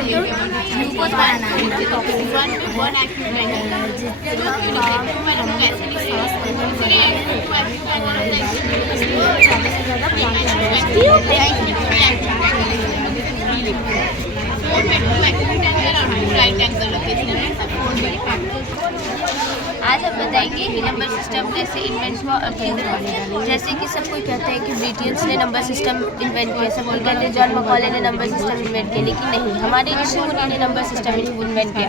Glucose बनाना है। आज हम बताएंगे कि नंबर सिस्टम कैसे इन्वेंट हुआ और कैसे बना। जैसे कि सब कोई कहते हैं कि ब्रिटियंस ने नंबर सिस्टम इन्वेंट किया, सब कोई कहते हैं जॉन मकॉले ने नंबर सिस्टम इन्वेंट किया, लेकिन नहीं, हमारे ऋषि मुनि ने नंबर सिस्टम इन्वेंट किया।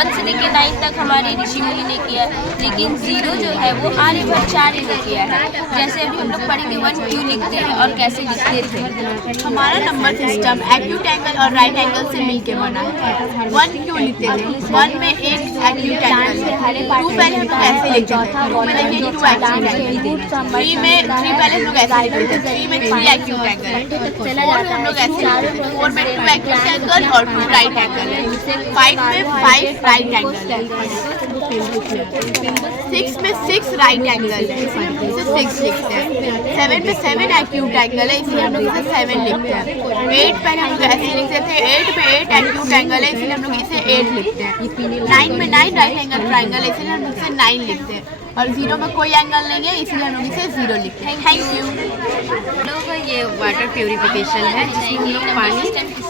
1 से लेकर 9 तक हमारे ऋषि मुनि ने किया, लेकिन 0 जो है वो आर्यभट्टाचार्य ने किया है। जैसे अभी हम लोग पढ़ेंगे 1 क्यों लिखते हैं और कैसे लिखते थे। हमारा नंबर सिस्टम एक्यूट एंगल और राइट एंगल से मिलकर बना है। 1 क्यों लिखते थे? 1 में एक एक्यूट एंगल, 2 पहले हम लोग ऐसे लिखते थे, 2 में लिखे 2 एक्यूट एंगल, 3 में 3 पहले हम लोग ऐसे लिखते थे, 3 में 3 एक्यूट एंगल, 4 में हम लोग ऐसे लिखते थे, 4 में 2 एक्यूट एंगल और 2 राइट एंगल, 5 में 5 राइट एंगल, 6 में 6 राइट एंगल, इसे 6 लिखते हैं, 7 में 7 एक्यूट एंगल है, इसलिए हम लोग इसे 7 लिखते हैं, 8 पहले हम लोग ऐसे लिखते थे, 8 में 8 एक्यूट एंगल है, इसलिए हम लोग इसे 8 लिखते हैं, 9 में 9 राइट एंगल ट्राइंगल है, इसलिए हम लोग इसे 9 लिखते हैं, और 0 में कोई एंगल नहीं है, इसलिए हम लोग इसे 0 लिखते हैं। Thank you. हम लोग का ये वाटर प्योरीफिकेशन है, जिसमें हम लोग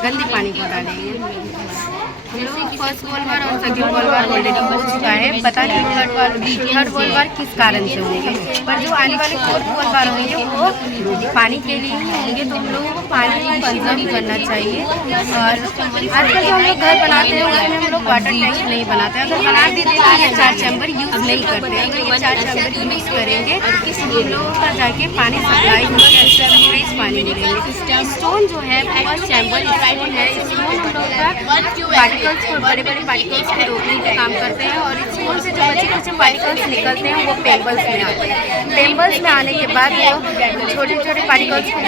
गंदे पानी को डालेंगे। हम लोग फर्स्ट वर्ल्ड वार और सेकेंड वर्ल्ड वार ऑलरेडी हो चुका है, पता नहीं थर्ड वर्ल्ड वार किस कारण से होंगे, पर जो आने वाले 4th वर्ल्ड वार होंगे वो पानी के लिए ही होंगे। तो हम लोगों को पानी कंजर्व करना चाहिए। और आजकल जो हम लोग घर बनाते हैं उसमें हम लोग वाटर टैंक नहीं बनाते, अगर बना भी देते हैं ये 4 चैम्बर यूज़ नहीं करते। अगर ये 4 चैम्बर यूज़ करेंगे हम लोगों का जाके पानी सप्लाई होकर फ्रेश पानी मिलेंगे। स्टोन जो है फर्स्ट चैम्बर स्टोन है, इसमें हम लोग का पार्टिकल्स को, बड़े बड़े पार्टिकल्स को रोकने का काम करते हैं, और स्टोन से जो बचे कुछ पार्टिकल्स निकलते हैं वो पेबल्स में आते हैं। पेबल्स में आने के बाद वो छोटे छोटे पार्टिकल्स को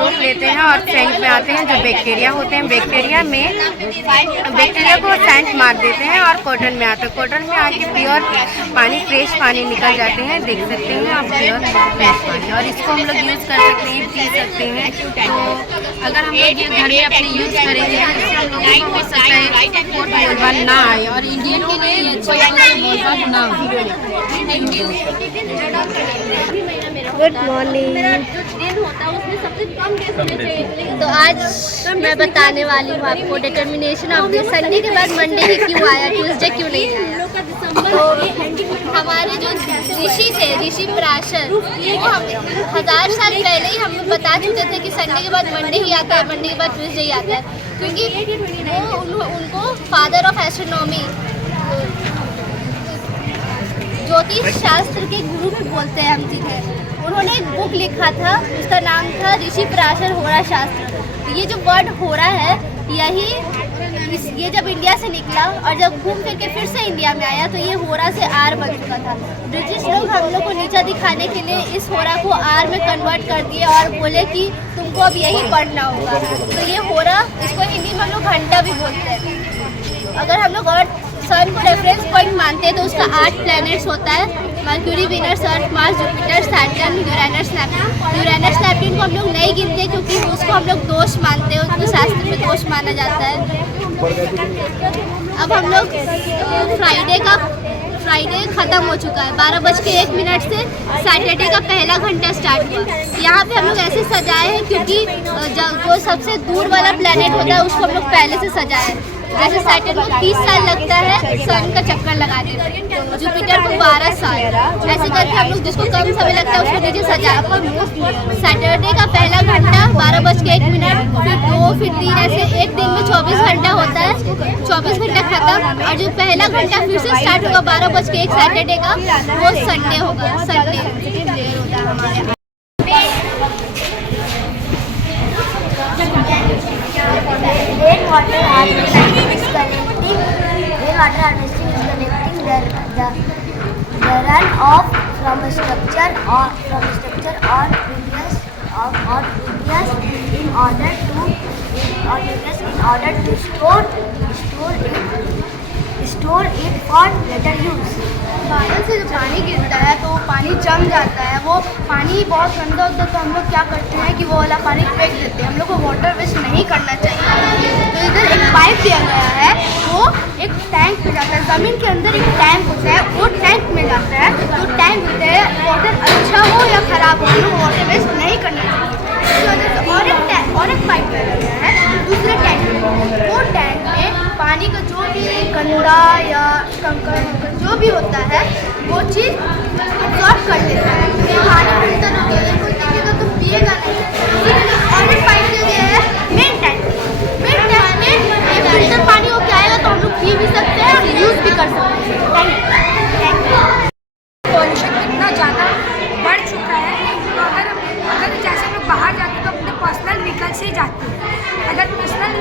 रोक लेते हैं और सैंड में आते हैं जो बैक्टीरिया होते हैं। बैक्टीरिया को सैंड मार देते हैं और कॉटन में आते हैं। कॉटन में आके प्योर पानी, फ्रेश पानी निकल जाते हैं। देख सकते हैं आप प्योर फ्रेश पानी, और इसको हम लोग यूज़ कर सकते हैं, पी सकते हैं। तो अगर हम लोग ये घर में अपने यूज़ करेंगे तो इससे हम लोगों को हो सकता है फोर्थ वर्ल्ड वार ना आए, और इंडियन के लिए ये अच्छा वर्ल्ड ना हो। Thank you. Good morning. तो आज मैं बताने वाली हूँ आपको डिटर्मिनेशन ऑफ द संडे के बाद मंडे ही क्यों आया, ट्यूसडे क्यों नहीं आया। तो हमारे जो ऋषि थे, ऋषि पराशर, वो हम 1000 साल पहले ही हम बता चुके थे कि संडे के बाद मंडे ही आता है, मंडे के बाद ट्यूसडे ही आता है, क्योंकि वो उनको फादर ऑफ एस्ट्रोनॉमी, ज्योतिष शास्त्र के गुरु भी बोलते हैं हम जिन्हें। उन्होंने एक बुक लिखा था, उसका नाम था ऋषि पराशर होरा शास्त्र। तो ये जो वर्ड होरा है, ये जब इंडिया से निकला और जब घूम फिर के फिर से इंडिया में आया तो ये होरा से आर बन चुका था। ब्रिटिश लोग हम लोग को नीचा दिखाने के लिए इस होरा को आर में कन्वर्ट कर दिए और बोले कि तुमको अब यही पढ़ना होगा। तो ये होरा, इसको हिंदी में हम लोग घंटा भी बोलते हैं। अगर हम लोग अर्थ सन को रेफरेंस पॉइंट मानते हैं तो उसका 8 प्लैनेट्स होता है, Mercury, Venus, Earth, Mars, Jupiter, Saturn, Uranus, Neptune. Uranus, Neptune को हम लोग नहीं गिनते क्योंकि उसको हम लोग दोष मानते हैं, उसको शास्त्र में दोष माना जाता है। अब हम लोग फ्राइडे ख़त्म हो चुका है, 12:01 से सैटरडे का पहला घंटा स्टार्ट हुआ। यहाँ पे हम लोग ऐसे सजाए हैं क्योंकि जो सबसे दूर वाला प्लेनेट होता है उसको हम लोग पहले से सजाए हैं। जैसे सैटर्न को 30 साल लगता है सन का चक्कर लगाने में, जुपिटर को 12 साल, ऐसे करके हम लोग जिसको कम समय लगता है उसको नीचे सजा। सैटरडे का पहला घंटा 12:01, फिर 2, फिर 3, ऐसे एक दिन में 24 घंटा होता है। 24 घंटा खत्म, और जो पहला घंटा फिर से स्टार्ट होगा 12:01 सैटरडे का, वो संडे होगा। संडे हमारे Rainwater harvesting is collecting the runoff from a structure or areas in order to store it for later use. बादल से जो पानी गिरता है तो वो पानी जम जाता है। वो पानी बहुत गंदा होता है तो हम लोग क्या करते हैं कि वो वाला पानी फेंक देते हैं। हम लोग को वाटर वेस्ट नहीं करना चाहिए। तो इधर एक पाइप दिया गया है वो एक टैंक में जाता है, ज़मीन के अंदर एक टैंक होता है, वो टैंक में जाता है। तो टैंक होता है वाटर अच्छा हो या ख़राब हो, हमें वाटर वेस्ट नहीं करना चाहिए। इसकी वजह से और एक पाइप लगाया गया है दूसरे टैंक में। वो टैंक में पानी का जो भी गंदा या कंकड़ जो भी होता है वो चीज़ अब्जॉर्ब कर लेता है। पानी फिल्टर हो गया, कोई देखेगा तो पिएगा नहीं। और एक पाइप जो है मेन टैंक में एक फिल्टर पानी होकर आएगा तो हम लोग पी भी सकते हैं और यूज़ भी कर सकते हैं। Thank you. पॉल्यूशन इतना ज़्यादा बढ़ चुका है, तो अगर जैसे हम लोग बाहर जाते हैं तो अपने पर्सनल व्हीकल से ही जाते हैं। अगर पर्सनल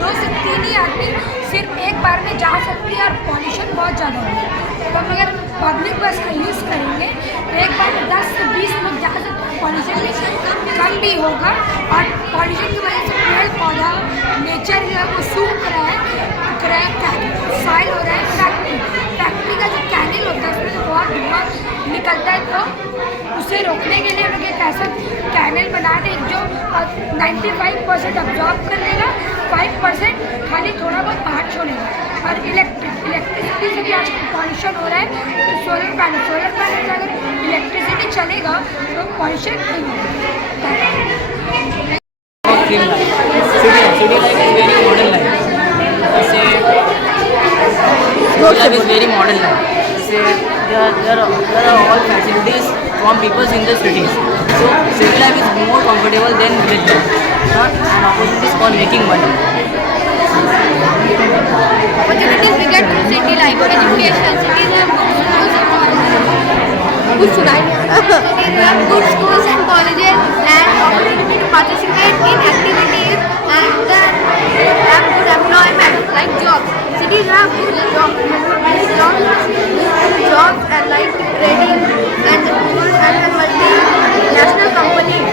2 से 3 ही आदमी सिर्फ एक बार में जा सकते हैं और पॉल्यूशन बहुत ज़्यादा होगा। तो हम अगर पब्लिक बस का यूज़ करेंगे तो एक बार में 10 से 20 लोग जा सकते हैं, पॉल्यूशन कम भी होगा। और पॉल्यूशन की वजह से पेड़ पौधा नेचर जो है वो सूख रहा है, सॉइल हो रहा है। फैक्ट्री का जो कैनल होता है उसमें जो बहुत धुआं निकलता है, तो उसे रोकने के लिए हम लोग एक ऐसा कैनल बना दें जो 95% अब्जॉर्ब कर लेगा, 5% खाली थोड़ा बहुत बाहर छोड़ेगा। और इलेक्ट्रिसिटी से भी आज पॉल्यूशन हो रहा है, तो सोलर पैनल से अगर इलेक्ट्रिसिटी चलेगा तो पॉल्यूशन नहीं होगा। City life is very modern life. Life is very modern life. There are all facilities from people in the cities. So city life is more comfortable than village life. Not an opportunity for making money. Opportunities we get from city life, education. Cities have good schools and colleges and opportunity to participate in activities and then have good employment like jobs. Cities have good jobs and like trading and multinational companies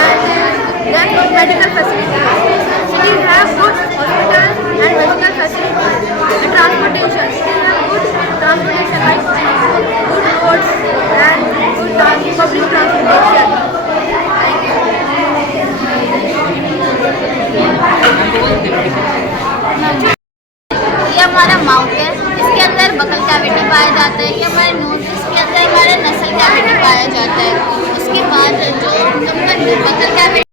and then good medical facilities. Cities have good hospitals and medical facilities and transportation. Cities have good transportation like good roads and good public transportation. ये हमारा mouth है, इसके अंदर buccal cavity पाया जाता है। ये हमारे नोज, इसके अंदर हमारा नसल कैविटी पाया जाता है। उसके बाद जो बकल कैविटी